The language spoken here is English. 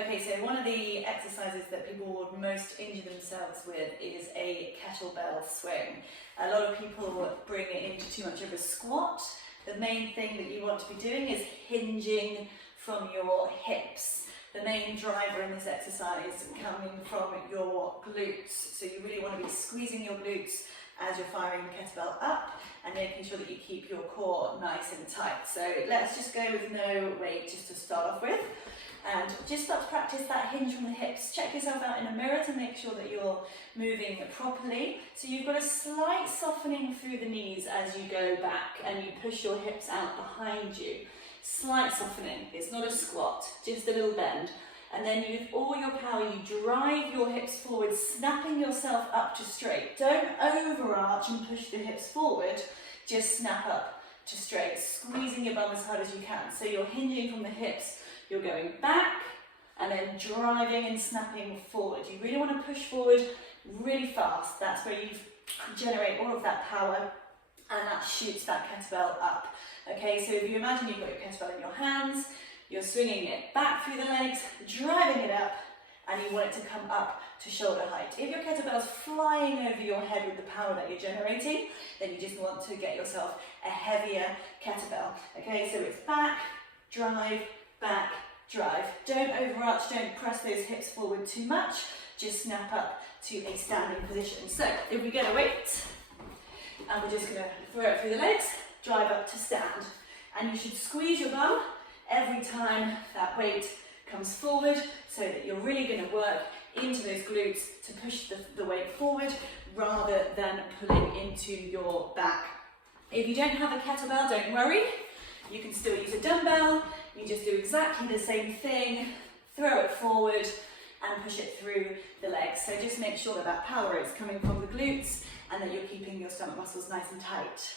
Okay, so one of the exercises that people would most injure themselves with is a kettlebell swing. A lot of people bring it into too much of a squat. The main thing that you want to be doing is hinging from your hips. The main driver in this exercise coming from your glutes. So you really want to be squeezing your glutes as you're firing the kettlebell up and making sure that you keep your core nice and tight. So let's just go with no weight just to start off with. And just start to practice that hinge from the hips. Check yourself out in a mirror to make sure that you're moving properly. So you've got a slight softening through the knees as you go back and you push your hips out behind you. Slight softening, it's not a squat, just a little bend. And then with all your power, you drive your hips forward, snapping yourself up to straight. Don't overarch and push the hips forward, just snap up to straight, squeezing your bum as hard as you can. So you're hinging from the hips. You're going back and then driving and snapping forward. You really want to push forward really fast. That's where you generate all of that power and that shoots that kettlebell up. Okay, so if you imagine you've got your kettlebell in your hands, you're swinging it back through the legs, driving it up, and you want it to come up to shoulder height. If your kettlebell's flying over your head with the power that you're generating, then you just want to get yourself a heavier kettlebell. Okay, so it's back, drive, back, drive. Don't overarch, don't press those hips forward too much, just snap up to a standing position. So if we get a weight, and we're just going to throw it through the legs, drive up to stand. And you should squeeze your bum every time that weight comes forward so that you're really going to work into those glutes to push the weight forward rather than pulling into your back. If you don't have a kettlebell, don't worry. You can still use a dumbbell. You just do exactly the same thing, throw it forward and push it through the legs. So just make sure that that power is coming from the glutes and that you're keeping your stomach muscles nice and tight.